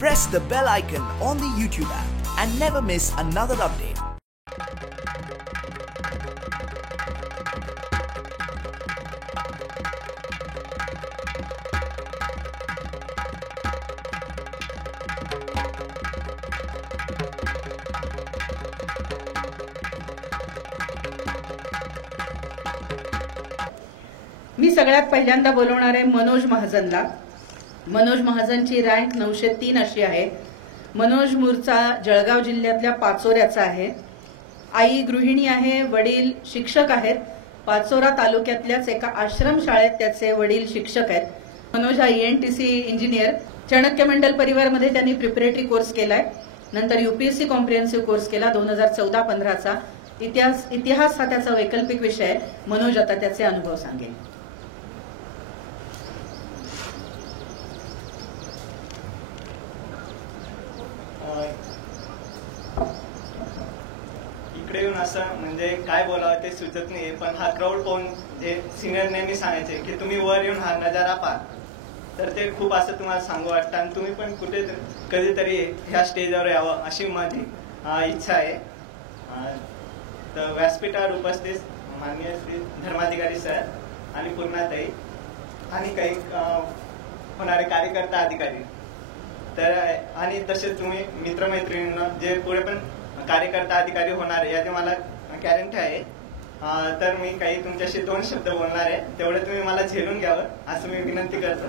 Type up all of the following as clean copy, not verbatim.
Press the bell icon on the YouTube app and never miss another update. मी सगळ्यात पहिल्यांदा बोलवणार आहे Manoj महाजनला। Manoj महाजनची rank 903 अशी आहे। मनोज मूळचा जळगाव जिल्ह्यातल्या पाचोऱ्याचा आहे। आई गृहिणी आहे, वडील शिक्षक आहेत। पाचोरा तालुक्यातल्याच एका आश्रम शाळेत त्याचे वडील शिक्षक आहेत। मनोज हा ENTC इंजिनियर, चाणक्य मंडल परिवारमध्ये त्यांनी प्रिपरेटरी कोर्स केलाय। नंतर UPSC कॉम्प्रिहेन्सिव्ह कोर्स केला 2014-15चा। इतिहास हा त्याचा वैकल्पिक विषय आहे। मनोज आता त्याचे अनुभव सांगेल। इकडे येऊन असं म्हणजे काय बोलावं ते सुचत नाही, पण हा क्राऊड पाहून जे सिनियर नेहमी सांगायचे की तुम्ही वर येऊन हा नजारा पहा, तर ते खूप असं तुम्हाला सांगू वाटतं आणि तुम्ही पण कुठे कधीतरी ह्या स्टेजवर यावं अशी माझी इच्छा आहे। तर व्यासपीठावर उपस्थित माननीय श्री धर्माधिकारी सर आणि पूर्णाताई आणि काही होणारे कार्यकर्ता अधिकारी, तर आणि तसेच तुम्ही मित्रमैत्रिणींना जे पुढे पण कार्यकर्ता अधिकारी होणार आहे याची मला गॅरंटी आहे। तर मी काही तुमच्याशी 2 शब्द बोलणार आहे, तेवढे तुम्ही मला झेलून घ्यावं असं मी विनंती करतो।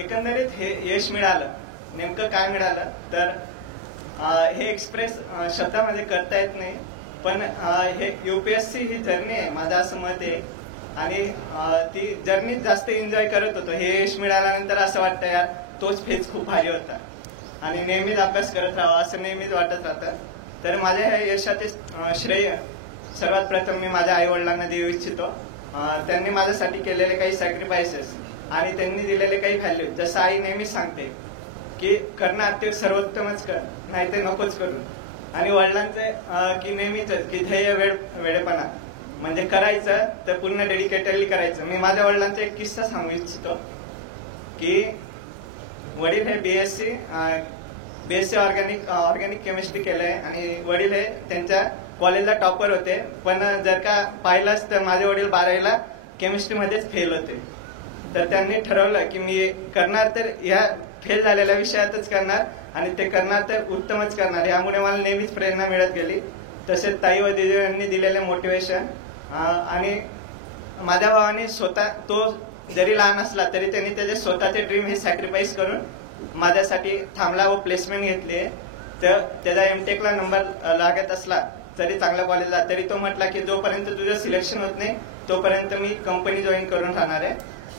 एकंदरीत हे यश मिळालं, नेमकं काय मिळालं तर हे एक्सप्रेस शब्दामध्ये करता येत नाही, पण हे UPSC ही जर्नी आहे माझं असं मत आहे आणि ती जर्नी जास्त एन्जॉय करत होतो। हे यश मिळाल्यानंतर असं वाटतं यार तोच फेज खूप भारी होता आणि नेहमीच अभ्यास करत राहावा असं नेहमीच वाटत राहतं। तर माझ्या ह्या यशाचे श्रेय सर्वात प्रथम मी माझ्या आई वडिलांना देऊ इच्छितो। त्यांनी माझ्यासाठी केलेले काही सॅक्रिफायसेस आणि त्यांनी दिलेले काही व्हॅल्यू, जसं आई नेहमीच सांगते की करणार ते सर्वोत्तमच कर, नाही ते नकोच करू। आणि वडिलांचं की नेहमीच की ध्येय वेळेपणा म्हणजे करायचं तर पूर्ण डेडिकेटेडली करायचं। मी माझ्या वडिलांचा एक किस्सा सांगू इच्छितो की वडील हे BSc ऑर्गॅनिक केमिस्ट्री केलंय आणि वडील हे त्यांच्या कॉलेजला टॉपर होते, पण जर का पाहिलंच तर माझे वडील 12वीला केमिस्ट्रीमध्येच फेल होते। तर त्यांनी ठरवलं की मी करणार तर या फेल झालेल्या विषयातच करणार आणि ते करणार तर उत्तमच करणार। यामुळे मला नेहमीच प्रेरणा मिळत गेली। तसेच ताई व दिदी यांनी दिलेले मोटिवेशन आणि माझ्या भावाने स्वतः तो जरी लहान असला तरी त्यांनी त्याचे स्वतःचे ड्रीम हे सॅक्रिफाईस करून माझ्यासाठी थांबला व प्लेसमेंट घेतली। तर त्याचा MTechला नंबर लागत असला तरी चांगल्या कॉलेजला, तरी तो म्हटला की जोपर्यंत तुझं सिलेक्शन होत नाही तोपर्यंत मी कंपनी जॉईन करून राहणार आहे।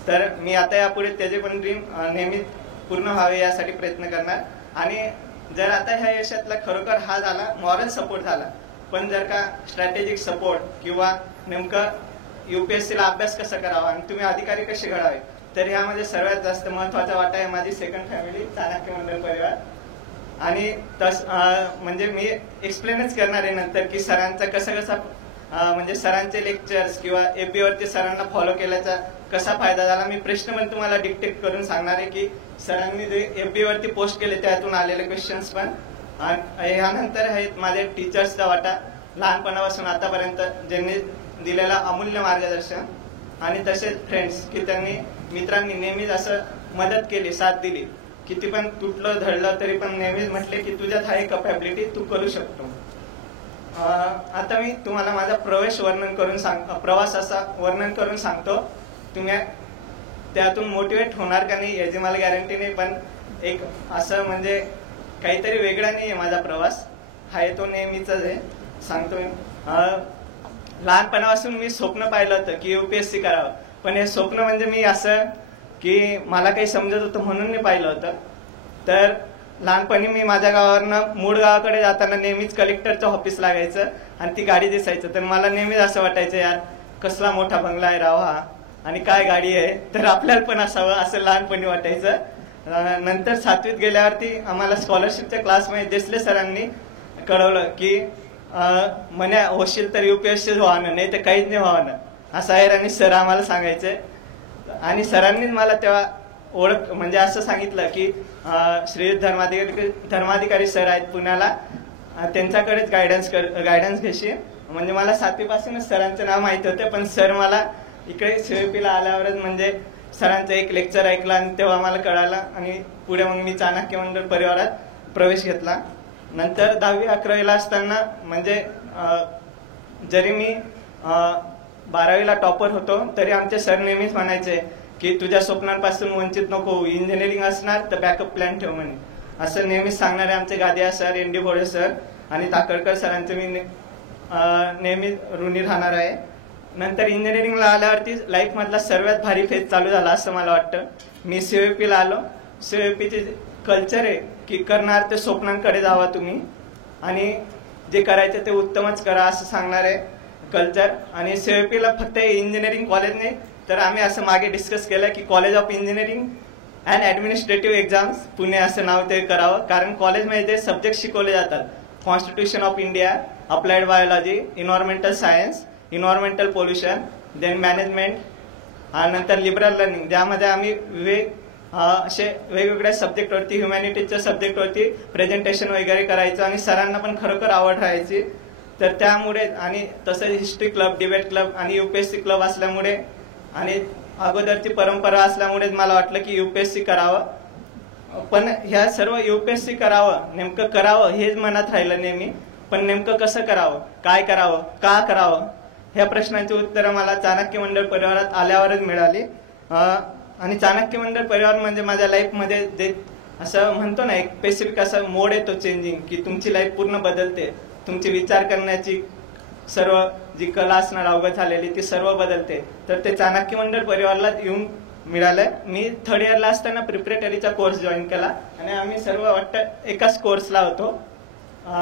तर मी आता यापुढे त्याचे पण ड्रीम नेहमी पूर्ण व्हावे यासाठी प्रयत्न करणार। आणि जर आता ह्या यशातला खरोखर हा झाला मॉरल सपोर्ट झाला, पण जर का स्ट्रॅटेजिक सपोर्ट किंवा नेमकं UPSCला अभ्यास कसा करावा आणि तुम्ही अधिकारी कसे घडावे, तर यामध्ये सर्वात जास्त महत्वाचा वाटा आहे माझी सेकंड फॅमिली चाणक्य मंडल परिवार। आणि म्हणजे मी एक्सप्लेनच करणार आहे नंतर की सरांचा कसा म्हणजे सरांचे लेक्चर्स किंवा AP वरती सरांना फॉलो केल्याचा कसा फायदा झाला। मी प्रश्न पण तुम्हाला डिक्टेट करून सांगणार आहे की सरांनी जे AP वरती पोस्ट केले त्यातून आलेले क्वेश्चन्स पण। यानंतर आहेत माझे टीचर्सचा वाटा, लहानपणापासून आतापर्यंत ज्यांनी दिलेला अमूल्य मार्गदर्शन, आणि तसेच फ्रेंड्स की त्यांनी मित्रांनी नेहमीच असं मदत केली, साथ दिली। किती पण तुटलं धडलं तरी पण नेहमीच म्हटले की तुझ्यात आहे कॅपॅबिलिटी, तू करू शकतो। आता मी तुम्हाला माझा प्रवासाचा वर्णन करून सांगतो। तुम्ही त्यातून मोटिवेट होणार का नाही याची मला गॅरंटी नाही, पण एक असं म्हणजे काहीतरी वेगळा नाही आहे माझा प्रवास, हा तो नेहमीच आहे सांगतो मी। लहानपणापासून मी स्वप्न पाहिलं होतं की UPSC करावं, पण हे स्वप्न म्हणजे मी असं की मला काही समजत होतं म्हणून मी पाहिलं होतं। तर लहानपणी मी माझ्या गावावरनं मूळ गावाकडे जाताना नेहमीच कलेक्टरचं ऑफिस लागायचं आणि ती गाडी दिसायचं, तर मला नेहमीच असं वाटायचं यार कसला मोठा बंगला आहे राव हा आणि काय गाडी आहे, तर आपल्याला पण असावं असं लहानपणी वाटायचं। नंतर 7वीत गेल्यावरती आम्हाला स्कॉलरशिपच्या क्लासमध्ये देसले सरांनी कळवलं की म्हणे होशील तर UPSC व्हावं, नाही तर काहीच नाही व्हावं असं आहे। आणि सर आम्हाला सांगायचे आणि सरांनीच मला तेव्हा ओळख म्हणजे असं सांगितलं की श्री धर्माधिकारी सर आहेत पुण्याला, त्यांच्याकडेच गायडन्स घेशील. म्हणजे मला 7वी पासूनच सरांचं नाव माहिती होतं, पण सर मला इकडे COEP ला आल्यावरच म्हणजे सरांचं एक लेक्चर ऐकलं आणि तेव्हा मला कळालं. आणि पुढे मग मी चाणक्य मंडळ परिवारात प्रवेश घेतला. नंतर 10वी 11वीला असताना म्हणजे जरी मी 12वीला टॉपर होतो तरी आमचे सर नेहमीच म्हणायचे की तुझ्या स्वप्नांपासून वंचित नको होऊ, इंजिनिअरिंग असणार तर बॅकअप प्लॅन ठेव म्हणे. असं नेहमी सांगणारे आमचे गादिया सर, ND भोळे सर आणि ताकळकर सरांचे मी नेहमी ऋणी राहणार आहे. नंतर इंजिनिअरिंगला आल्यावरती लाईफ मधला सर्वात भारी फेज चालू झाला असं मला वाटतं. मी COEP ला आलो. COEP चे कल्चर आहे की करणार ते स्वप्नांकडे जावा तुम्ही आणि जे करायचं ते उत्तमच करा असं सांगणारे कल्चर. आणि COEP ला फक्त इंजिनिअरिंग कॉलेज नाही तर आम्ही असं मागे डिस्कस केलं की college of engineering and administrative exams Pune असं नाव ते करावं. कारण कॉलेजमध्ये जे सब्जेक्ट शिकवले जातात, constitution of India, applied biology, environmental science, environmental pollution, then management, नंतर लिबरल लर्निंग, ज्यामध्ये आम्ही असे वेगवेगळ्या सब्जेक्टवरती, ह्युमॅनिटीजच्या सब्जेक्टवरती प्रेझेंटेशन वगैरे करायचं आणि सरांना पण खरोखर आवड राहायची. तर त्यामुळे आणि तसंच हिस्ट्री क्लब, डिबेट क्लब आणि UPSC क्लब असल्यामुळे आणि अगोदरची परंपरा असल्यामुळे मला वाटलं की UPSC करावं. पण ह्या सर्व UPSC करावं, नेमकं करावं हेच मनात राहिलं नेहमी. पण नेमकं कसं करावं, काय करावं, का करावं, ह्या प्रश्नांची उत्तरं मला चाणक्य मंडळ परिवारात आल्यावरच मिळाली. आणि चाणक्य मंडळ परिवार म्हणजे माझ्या लाईफमध्ये जे असं म्हणतो ना, एक स्पेसिफिक असा मोड येतो चेंजिंग, की तुमची लाईफ पूर्ण बदलते. तुमची विचार करण्याची सर्व जी कला असणार अवगत झालेली ती सर्व बदलते. तर ते चाणक्य मंडळ परिवाराला येऊन मिळालंय. मी 3rd इयरला असताना प्रिपरेटरीचा कोर्स जॉईन केला आणि आम्ही सर्व वाटतं एकाच कोर्सला होतो.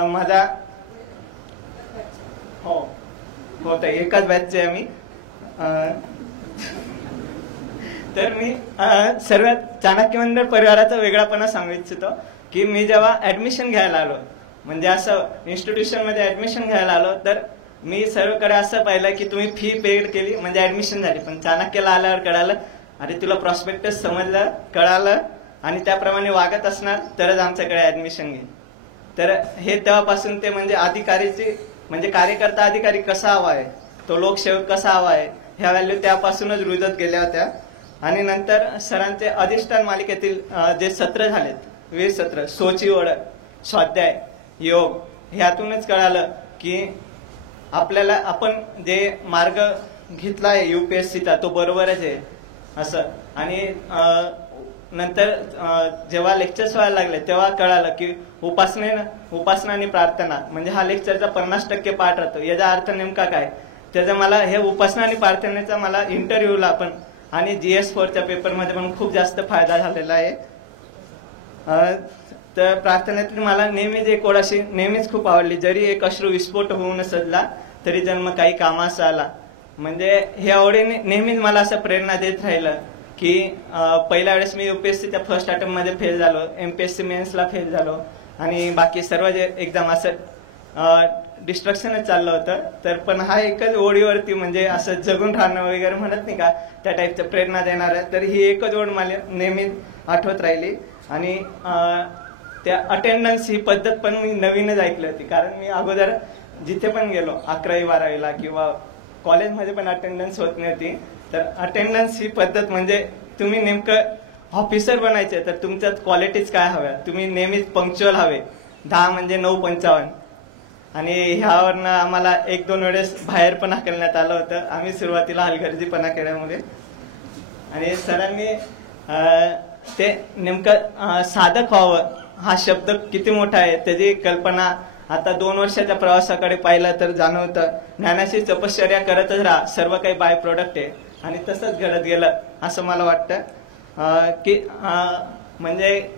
माझा होता एकाच बॅचचे आम्ही. तर मी सर्वात चाणक्य मंडळ परिवाराचा वेगळापणा सांगू इच्छितो की मी जेव्हा ऍडमिशन घ्यायला आलो, म्हणजे असं इन्स्टिट्यूशन मध्ये ऍडमिशन घ्यायला आलो, तर मी सर्वकडे असं पाहिलं की तुम्ही फी पेड केली म्हणजे ऍडमिशन झाली. पण चाणक्यला आल्यावर कळालं, अरे तुला प्रॉस्पेक्टस समजलं, कळालं आणि त्याप्रमाणे वागत असणार तरच आमच्याकडे ऍडमिशन घे. तर हे तेव्हापासून ते म्हणजे अधिकारीची म्हणजे कार्यकर्ता अधिकारी कसा हवा आहे, तो लोकसेवक कसा हवा आहे, ह्या व्हॅल्यू त्यापासूनच रुजत गेल्या होत्या. आणि नंतर सरांचे अधिष्ठान मालिकेतील जे सत्र झालेत, 20 सत्र, सोची ओळख, स्वाध्याय, योग, ह्यातूनच कळालं की आपल्याला आपण जे मार्ग घेतला आहे UPSCचा तो बरोबरच आहे असं. आणि नंतर जेव्हा लेक्चर्स व्हायला लागले तेव्हा कळालं की उपासना आणि प्रार्थना म्हणजे हा लेक्चरचा 50% पार्ट राहतो. याचा अर्थ नेमका काय, त्याचा मला हे उपासना आणि प्रार्थनेचा मला इंटरव्ह्यूला पण आणि GS4च्या पेपरमध्ये पण खूप जास्त फायदा झालेला आहे. तर प्रार्थनेतली मला नेहमीच एक ओळ अशी नेहमीच खूप आवडली, जरी एक अश्रू विस्फोट होऊन सजला तरी जन्म काही कामास आला. म्हणजे हे आवडीने नेहमीच मला असं प्रेरणा देत राहिलं की पहिल्या वेळेस मी UPSCच्या फर्स्ट अटेम्प्ट मध्ये फेल झालो, MPSC मेन्सला फेल झालो आणि बाकी सर्व जे एक्झाम असं डिस्ट्रक्शनच चाललं होतं. तर पण हा एकच ओळीवरती म्हणजे असं जगून राहणं वगैरे म्हणत नाही का, त्या टाईपचं प्रेरणा देणार आहे. तर ही एकच ओळ मला नेहमी आठवत राहिली. आणि त्या अटेंडन्स ही पद्धत पण मी नवीनच ऐकली होती, कारण मी अगोदर जिथे पण गेलो 11वी 12वीला किंवा कॉलेजमध्ये पण अटेंडन्स होत नव्हती. तर अटेंडन्स ही पद्धत म्हणजे तुम्ही नेमकं ऑफिसर बनायचे तर तुमच्यात क्वालिटीज काय हव्या, तुम्ही नेहमीच पंक्च्युअल हवे. 10 म्हणजे 9:55. आणि ह्यावरनं आम्हाला 1-2 वेळेस बाहेर पण हाकलण्यात आलं होतं आम्ही सुरुवातीला हलगर्जीपणा केल्यामुळे. आणि सरांनी ते नेमकं साधक व्हावं हा शब्द किती मोठा आहे त्याची कल्पना आता 2 वर्षाच्या प्रवासाकडे पाहिलं तर जाणवतं. ज्ञानाची तपश्चर्या करतच राहा, सर्व काही बाय प्रोडक्ट आहे. आणि तसंच घडत गेलं असं मला वाटतं की म्हणजे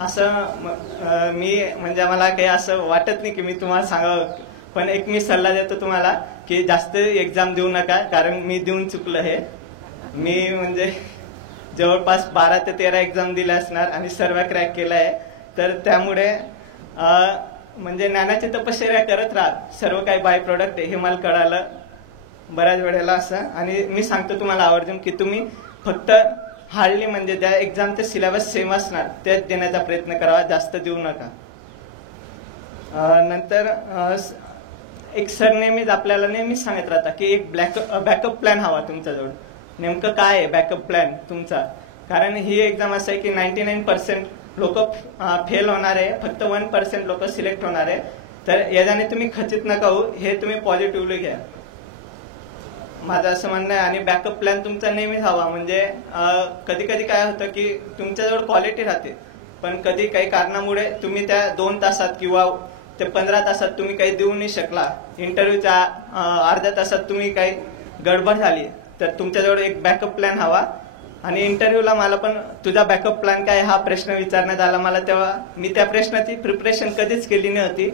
असं मी म्हणजे मला काही असं वाटत नाही की मी तुम्हाला सांगावं, पण एक मी सल्ला देतो तुम्हाला की जास्त एक्झाम देऊ नका, कारण मी देऊन चुकलं हे. मी म्हणजे जवळपास 12 ते 13 एक्झाम दिल्या असणार आणि सर्व क्रॅक केला आहे. तर त्यामुळे म्हणजे ज्ञानाची तपश्चर्या करत राहा, सर्व काही बाय प्रोडक्ट आहे हे मला कळालं बऱ्याच वेळेला असं. आणि मी सांगतो तुम्हाला आवर्जून की तुम्ही फक्त हार्डली म्हणजे त्या एक्झामचे सिलेबस सेम असणार तेच देण्याचा प्रयत्न करावा, जास्त देऊ नका. नंतर एक सर नेहमीच आपल्याला नेहमीच सांगत राहता की एक बॅकअप प्लॅन हवा तुमच्याजवळ. नेमकं काय आहे बॅकअप प्लॅन तुमचा? कारण ही एक्झाम असं आहे की 99% लोक फेल होणार आहे, फक्त 1% लोक सिलेक्ट होणार आहे. तर याच्याने तुम्ही खचित नका होऊ, हे तुम्ही पॉझिटिव्हली घ्या, माझं असं म्हणणं आहे. आणि बॅकअप प्लॅन तुमचा नेहमीच हवा. म्हणजे कधी कधी काय होतं की तुमच्याजवळ क्वालिटी राहते, पण कधी काही कारणामुळे तुम्ही त्या 2 तासात किंवा ते 15 तासात तुम्ही काही देऊ नाही शकला. इंटरव्ह्यूच्या अर्ध्या तासात तुम्ही काही गडबड झाली, तर तुमच्याजवळ एक बॅकअप प्लॅन हवा. आणि इंटरव्ह्यूला मला पण तुझा बॅकअप प्लॅन काय हा प्रश्न विचारण्यात आला मला, तेव्हा मी त्या प्रश्नाची प्रिपरेशन कधीच केली नव्हती.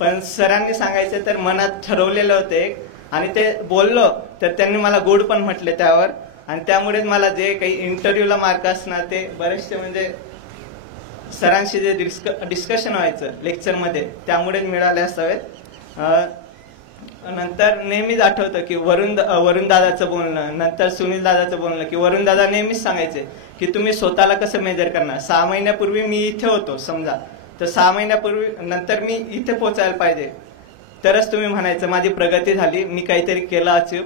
पण सरांनी सांगायचं तर मनात ठरवलेलं होतं एक, आणि ते बोललो तर त्यांनी मला गोड पण म्हटले त्यावर. आणि त्यामुळेच मला जे काही इंटरव्ह्यूला मार्क असणार ते बरेचसे म्हणजे सरांशी जे डिस्कशन व्हायचं लेक्चरमध्ये त्यामुळेच मिळाले असावेत. नंतर नेहमीच आठवतं की वरुण दादाचं बोलणं, नंतर सुनील दादाचं बोलणं, की वरुण दादा नेहमीच सांगायचे की तुम्ही स्वतःला कसं मेजर करणार. 6 महिन्यापूर्वी मी इथे होतो समजा, तर 6 महिन्यापूर्वी नंतर मी इथे पोहोचायला पाहिजे, तरच तुम्ही म्हणायचं माझी प्रगती झाली, मी काहीतरी केलं अचीव.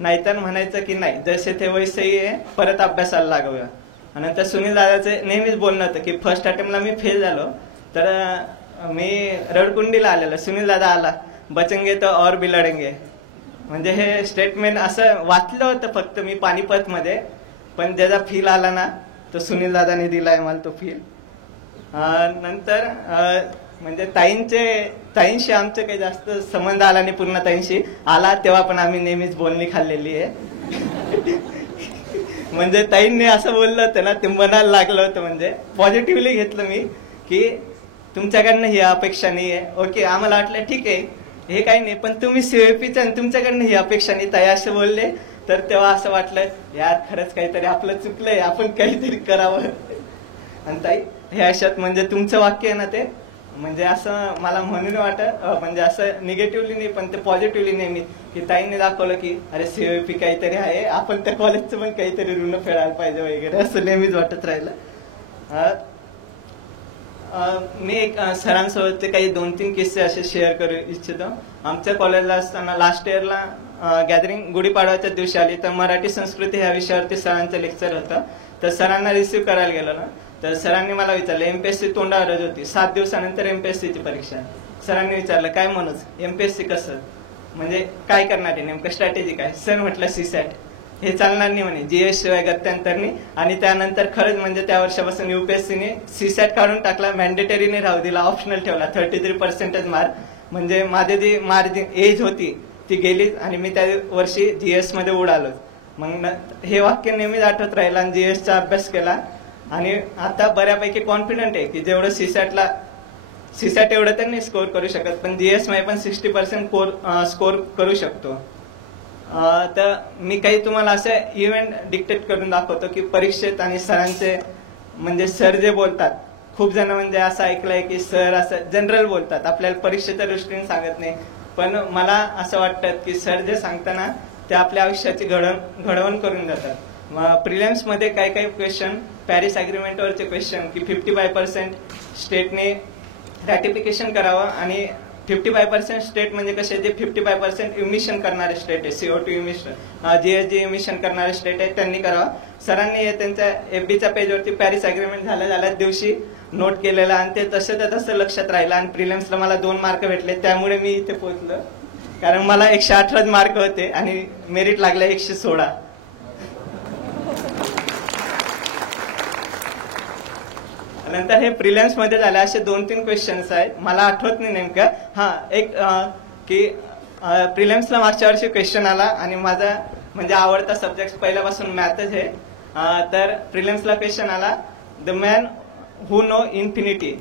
नाहीतर म्हणायचं की नाही जसे ते वैसेही आहे, परत अभ्यासाला लागूया. नंतर सुनील दादाचे नेहमीच बोलणं होतं की फर्स्ट अटेम्प्टला मी फेल झालो, तर मी रडकुंडीला आलेलो, सुनील दादा आला, बचेंगे तो और भी लढेंगे. म्हणजे हे स्टेटमेंट असं वाचलं होतं फक्त मी पानिपतमध्ये, पण ज्याचा फील आला ना तो सुनील दादाने दिलाय मला तो फील. नंतर म्हणजे ताईंशी आमचे काही जास्त संबंध आला नाही, पूर्ण ताईंशी आला तेव्हा पण आम्ही नेहमीच बोलणी खाल्लेली आहे. म्हणजे ताईंनी असं बोललं होतं ना, ते मनाला लागलं होतं. म्हणजे पॉझिटिव्हली घेतलं मी की तुमच्याकडनं ही अपेक्षा नाही आहे. ओके, आम्हाला वाटलं ठीक आहे हे काही नाही, पण तुम्ही सीओपीचं आणि तुमच्याकडनं ही अपेक्षा नाही, ताई असे बोलले. तर तेव्हा असं वाटलं यार खरंच काहीतरी आपलं चुकलंय, आपण काहीतरी करावं. आणि ताई हे अशात म्हणजे तुमचं वाक्य आहे ना ते म्हणजे असं मला म्हणून वाटत, म्हणजे असं निगेटिव्हली नाही पण ते पॉझिटिव्हली नेहमी, की ताईने दाखवलं की अरे सीओपी काहीतरी आहे, आपण त्या कॉलेजचं पण काहीतरी ऋण फेडायला पाहिजे वगैरे, असं नेहमीच वाटत राहिलं. मी एक सरांसोबत काही 2-3 किस्से असे शेअर करू इच्छितो. आमच्या कॉलेजला असताना लास्ट इयरला गॅदरिंग गुढीपाडव्याच्या दिवशी आली, तर मराठी संस्कृती ह्या विषयावरती सरांचं लेक्चर होतं. तर सरांना रिसिव्ह करायला गेलो ना, तर सरांनी मला विचारलं एमपीएससी तोंडावरच होती, 7 दिवसानंतर एमपीएससीची परीक्षा. सरांनी विचारलं काय मनोज एमपीएससी कसं, म्हणजे काय करणार आहे नेमकं, स्ट्रॅटेजी काय. सर म्हटलं सीसॅट, हे चालणार नाही म्हणे, जीएस शिवाय गत्यांतरनी. आणि त्यानंतर खरंच म्हणजे त्या वर्षापासून युपीएससीने सीसॅट काढून टाकला, मॅन्डेटरीने राहू दिला, ऑप्शनल ठेवला. 33% मार्क, म्हणजे माझी जी मार्जिन एज होती ती गेली आणि मी त्या वर्षी जीएस मध्ये उडालो. मग हे वाक्य नेहमीच आठवत राहिलं आणि जीएसचा अभ्यास केला. आणि आता बऱ्यापैकी कॉन्फिडंट आहे की जेवढं सीसॅट एवढं तर नाही स्कोर करू शकत, पण जीएस मध्ये पण 60% स्कोर करू शकतो. तर मी काही तुम्हाला असे इव्हेंट डिक्टेट करून दाखवतो की परीक्षेत आणि सरांचे म्हणजे सर जे बोलतात, खूप जण म्हणजे असं ऐकलंय की सर असं जनरल बोलतात, आपल्याला परीक्षेच्या दृष्टीने सांगत नाही. पण मला असं वाटतं की सर जे सांगताना ते आपल्या आयुष्याची घडवण करून जातात. प्रिलिम्स मध्ये काही काही क्वेश्चन पॅरिस अग्रीमेंटवरचे क्वेश्चन की 55% स्टेटने रॅटिफिकेशन करावं आणि 55% स्टेट म्हणजे कसे जे 55% इमिशन करणारे स्टेट आहे, CO2 इमिशन, GHG इमिशन करणारे स्टेट आहे त्यांनी करावं. सरांनी त्यांच्या FBच्या पेजवरती पॅरिस अग्रीमेंट झाल्या दिवशी नोट केलेलं आणि ते तसं लक्षात राहिलं. आणि प्रिलिम्सला मला 2 मार्क भेटले, त्यामुळे मी इथे पोहोचलो. कारण मला 118 मार्क होते आणि मेरिट लागलं 116. नंतर हे प्रिलिम्स मध्ये झाले असे 2-3 क्वेश्चन्स आहेत, मला आठवत नाही नेमकं. एक की प्रिलिम्सला मागच्या वर्षी क्वेश्चन आला आणि माझा म्हणजे आवडता सब्जेक्ट पहिल्यापासून मॅथच आहे. तर प्रिलिम्सला क्वेश्चन आला, the man who know infinity,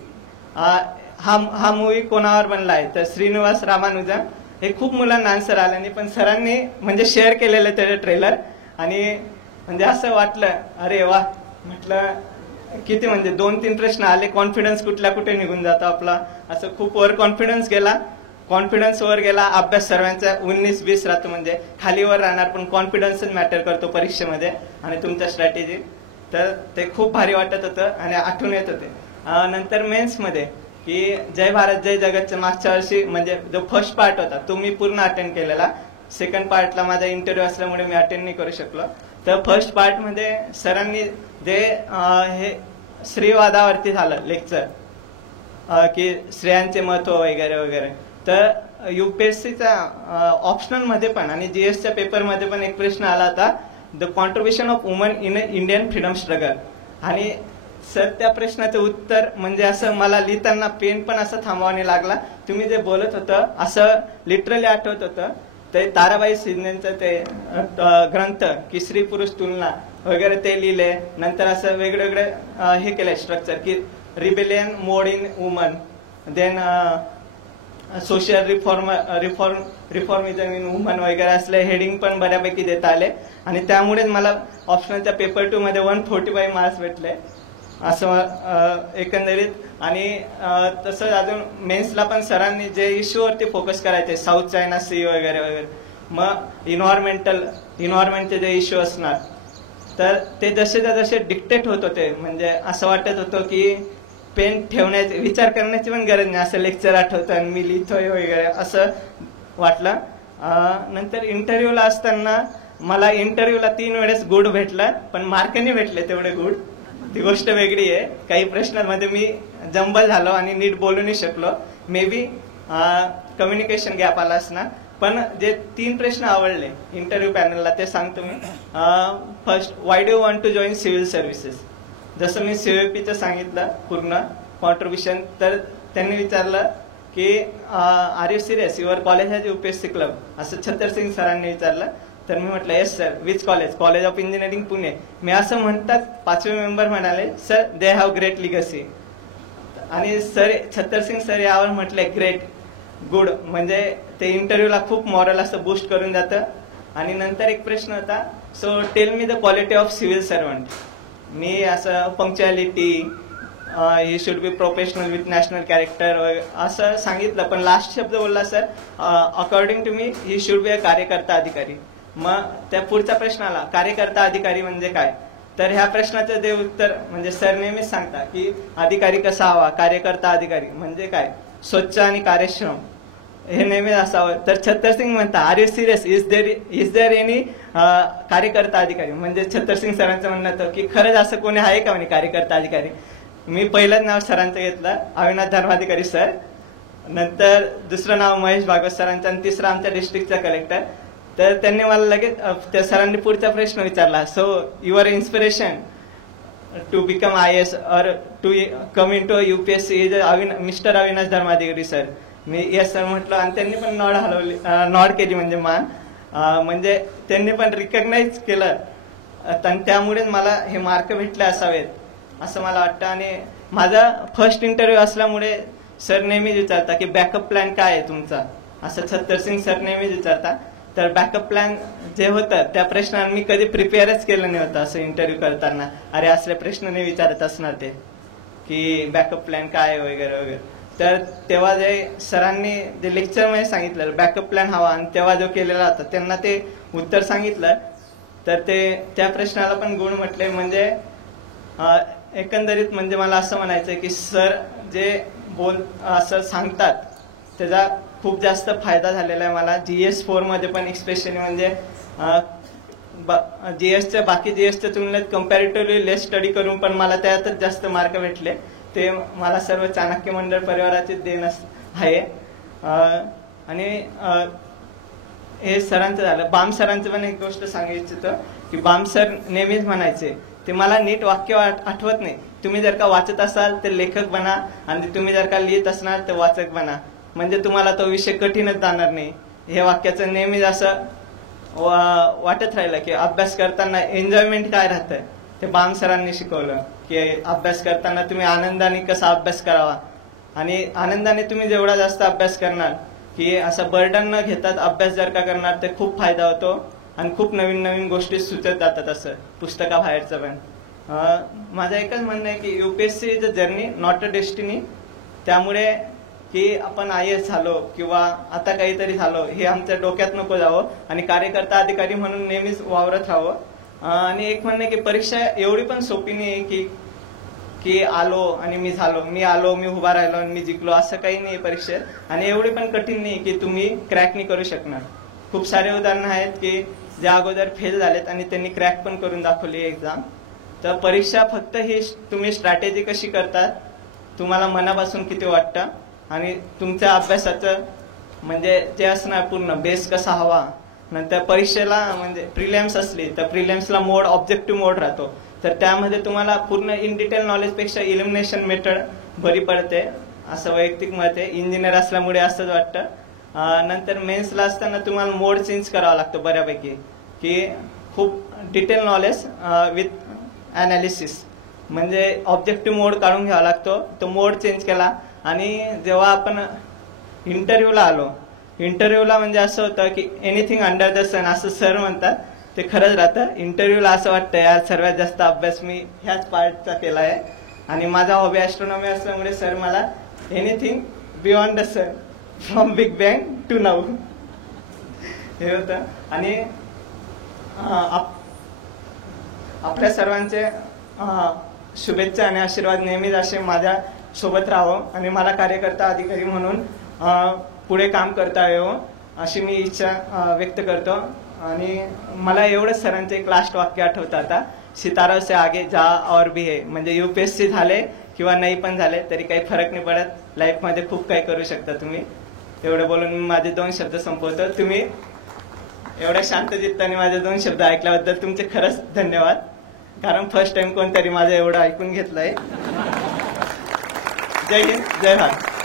हा मूवी कोणावर बनला आहे, तर श्रीनिवास रामानुजन. हे खूप मुलांना आन्सर आला नाही, पण सरांनी म्हणजे शेअर केलेलं त्याचं ट्रेलर आणि म्हणजे असं वाटलं अरे वा, म्हटलं किती म्हणजे 2-3 प्रश्न आले, कॉन्फिडन्स कुठे निघून जातो आपला. असं खूप ओव्हर कॉन्फिडन्स गेला, कॉन्फिडन्स वर गेला. अभ्यास सर्वांचा 19-20 राहतो, म्हणजे खालीवर राहणार, पण कॉन्फिडन्सच मॅटर करतो परीक्षेमध्ये आणि तुमच्या स्ट्रॅटेजी. तर ते खूप भारी वाटत होतं आणि आठवण येत होते. नंतर मेन्समध्ये की जय भारत जय जगतच्या मागच्या वर्षी म्हणजे जो फर्स्ट पार्ट होता तो मी पूर्ण अटेंड केलेला. सेकंड पार्टला माझा इंटरव्ह्यू असल्यामुळे मी अटेंड नाही करू शकलो. तर फर्स्ट पार्टमध्ये सरांनी जे हे स्त्रीवादावरती झालं लेक्चर की स्त्रियांचे महत्व वगैरे वगैरे, तर युपीएससीचा ऑप्शनलमध्ये पण आणि जीएसच्या पेपरमध्ये पण एक प्रश्न आला होता, the contribution of woman in Indian freedom struggle. आणि सर त्या प्रश्नाचं उत्तर म्हणजे असं मला लिहिताना पेन पण असं थांबवाने लागला. तुम्ही जे बोलत होतं असं लिटरली आठवत होतं. ते ताराबाई शिंदेचं ते ग्रंथ की स्त्री पुरुष तुलना वगैरे ते लिहिले. नंतर असं वेगवेगळे हे केलंय स्ट्रक्चर की rebellion mode in woman, then social reformism in woman वगैरे असले हेडिंग पण बऱ्यापैकी देता आले. आणि त्यामुळेच मला ऑप्शनलच्या पेपर 2 मध्ये 145 मार्क्स भेटले असं एकंदरीत. आणि तसंच अजून मेन्सला पण सरांनी जे इश्यूवरती फोकस करायचे साऊथ चायना सी वगैरे वगैरे, मग इन्व्हायरमेंटचे जे इश्यू असणार तर ते जसे डिक्टेट होत होते म्हणजे असं वाटत होतं की पेन ठेवण्याचे विचार करण्याची पण गरज नाही, असं लेक्चर आठवतं आणि मी लिहितोय वगैरे असं वाटलं. नंतर इंटरव्ह्यूला असताना मला इंटरव्ह्यूला 3 वेळेस गुड भेटला, पण मार्क नाही भेटले तेवढे गुड. ती गोष्ट वेगळी आहे. काही प्रश्नांमध्ये मी जंबल झालो आणि नीट बोलू नाही शकलो. मे बी कम्युनिकेशन गॅप आला असणार. पण जे 3 प्रश्न आवडले इंटरव्ह्यू पॅनलला ते सांगतो मी. First, why do you want to join civil services. जसं मी सीओपीचं सांगितलं पूर्ण कॉन्ट्रीब्युशन, तर त्यांनी विचारलं की are you serious, your college has UPSC club, असं छतर सिंग सरांनी विचारलं. तर मी म्हटलं yes sir, which college, college of engineering Pune. मी असं म्हणतात 5वे मेंबर म्हणाले sir they have great legacy. आणि सर छतर सिंग सर यावर म्हटले ग्रेट, गुड, म्हणजे ते इंटरव्ह्यूला खूप मॉरल असं बूस्ट करून जातं. आणि नंतर एक प्रश्न होता, so tell me the quality of civil servant. मी असं punctuality, he should be professional with national character असं सांगितलं. पण लास्ट शब्द बोलला sir, according to me he should be a karyakarta adhikari. मग त्या पुढचा प्रश्न आला, कार्यकर्ता अधिकारी म्हणजे काय. तर ह्या प्रश्नाचं जे उत्तर म्हणजे सर नेहमीच सांगता की अधिकारी कसा हवा, कार्यकर्ता अधिकारी म्हणजे काय, स्वच्छ आणि कार्यक्षम हे नेहमी असावं. तर छतर सिंग म्हणता are you serious, is there any कार्यकर्ता अधिकारी. म्हणजे छतर सिंग सरांचं म्हणणं होतं की खरंच असं कोणी आहे का म्हणे कार्यकर्ता अधिकारी. मी पहिलंच नाव सरांचं घेतलं, अविनाश धर्माधिकारी सर. नंतर दुसरं नाव महेश भागवत सरांचं आणि तिसरं आमच्या डिस्ट्रिक्टचा कलेक्टर. तर त्यांनी मला लगेच त्या सरांनी पुढचा प्रश्न विचारला, so your inspiration to become IAS और to come in to UPSC is mister Avinash Dharmadhikari sir. मी येस सर म्हटलं आणि त्यांनी पण नॉड केली म्हणजे मान, म्हणजे त्यांनी पण रिकग्नाइज केलं. आणि त्यामुळेच मला हे मार्क भेटले असावेत असं मला वाटतं. आणि माझा फर्स्ट इंटरव्ह्यू असल्यामुळे सर नेहमीच विचारता की बॅकअप प्लॅन काय आहे तुमचा, असं छतर सिंग सर नेहमीच विचारता. तर बॅकअप प्लॅन जे होतं त्या प्रश्नांना मी कधी प्रिपेअरच केलं नाही होतं असं इंटरव्ह्यू करताना. अरे असले प्रश्न नाही विचारत असणार ते की बॅकअप प्लॅन काय आहे वगैरे वगैरे. तर तेव्हा जे सरांनी जे लेक्चरमध्ये सांगितलं बॅकअप प्लॅन हवा आणि तेव्हा जो केलेला होता त्यांना ते उत्तर सांगितलं. तर ते त्या प्रश्नाला पण गुण म्हटले. म्हणजे एकंदरीत म्हणजे मला असं म्हणायचं की सर जे असं सांगतात त्याचा खूप जास्त फायदा झालेला आहे मला. GS4 मध्ये पण स्पेशली म्हणजे जीएसच्या बाकी जीएसच्या तुलनेत कम्पॅरेटिव्हली लेस स्टडी करून पण मला त्यातच जास्त मार्क भेटले. ते मला सर्व चाणक्य मंडळ परिवाराचे देण आहे. आणि हे सरांचं झालं. बाम सरांचं पण एक गोष्ट सांगू इच्छितो की बाम सर नेहमीच म्हणायचे, ते मला नीट वाक्य आठवत नाही, तुम्ही जर का वाचत असाल तर लेखक बना आणि तुम्ही जर का लिहित असणार तर वाचक बना, म्हणजे तुम्हाला तो विषय कठीणच जाणार नाही. हे वाक्याचं नेहमीच असं वाटत राहिलं की अभ्यास करताना एन्जॉयमेंट काय राहतं ते बाम सरांनी शिकवलं की अभ्यास करताना तुम्ही आनंदाने कसा अभ्यास करावा. आणि आनंदाने तुम्ही जेवढा जास्त अभ्यास करणार की असं बर्डन न घेतात अभ्यास जर का करणार तर खूप फायदा होतो आणि खूप नवीन नवीन गोष्टी सुचत जातात असं पुस्तकाबाहेरचं पण. माझं एकच म्हणणं आहे की UPSC is a journey not a destiny. त्यामुळे की आपण IAS झालो किंवा आता काहीतरी झालो हे आमच्या डोक्यात नको जावं आणि कार्यकर्ता अधिकारी म्हणून नेहमीच वावरत राहावं. आणि एक म्हणणं आहे की परीक्षा एवढी पण सोपी नाही आहे की आलो आणि मी झालो, मी उभा राहिलो आणि मी जिंकलो, असं काही नाही परीक्षेत. आणि एवढी पण कठीण नाही की तुम्ही क्रॅक नाही करू शकणार. खूप सारे उदाहरणं आहेत की जे अगोदर फेल झालेत आणि त्यांनी क्रॅक पण करून दाखवली एक्झाम. तर परीक्षा फक्त ही तुम्ही स्ट्रॅटेजी कशी करतात, तुम्हाला मनापासून किती वाटतं आणि तुमच्या अभ्यासाचं म्हणजे ते असणार पूर्ण बेस कसा हवा. नंतर परीक्षेला म्हणजे प्रिलिम्स असली तर प्रिलिम्सला मोड ऑब्जेक्टिव्ह मोड राहतो, तर त्यामध्ये तुम्हाला पूर्ण इन डिटेल नॉलेजपेक्षा इलिमिनेशन मेथड बरी पडते असं वैयक्तिक मत आहे. इंजिनियर असल्यामुळे असंच वाटतं. नंतर मेन्सला असताना तुम्हाला मोड चेंज करावा लागतो बऱ्यापैकी, की खूप डिटेल नॉलेज विथ ॲनालिसिस, म्हणजे ऑब्जेक्टिव्ह मोड काढून घ्यावा लागतो. तो मोड चेंज केला आणि जेव्हा आपण इंटरव्ह्यूला आलो, इंटरव्ह्यूला म्हणजे असं होतं की एनिथिंग अंडर द सन असं सर म्हणतात, ते खरंच राहतं. इंटरव्ह्यूला असं वाटतं यार सर्वात जास्त अभ्यास मी ह्याच पार्टचा केला आहे आणि माझा हॉबी ॲस्ट्रॉनॉमी असल्यामुळे सर मला anything beyond the sun from big bang to now हे होतं. आणि आपल्या सर्वांचे शुभेच्छा आणि आशीर्वाद नेहमीच असे माझ्या सोबत राहावं आणि मला कार्यकर्ता अधिकारी म्हणून पुढे काम करता यावं अशी मी इच्छा व्यक्त करतो. आणि मला एवढंच सरांचं एक लास्ट वाक्य आठवतं आता, सितारों से आगे जा और भी है. म्हणजे UPSC झाले किंवा नाही पण झाले तरी काही फरक नाही पडत, लाईफमध्ये खूप काही करू शकता तुम्ही. एवढं बोलून मी माझे 2 शब्द संपवतो. तुम्ही एवढ्या शांत चित्ताने माझे 2 शब्द ऐकल्याबद्दल तुमचे खरंच धन्यवाद, कारण फर्स्ट टाइम कोणतरी माझं एवढं ऐकून घेतलंय. जय हिंद, जय भारत.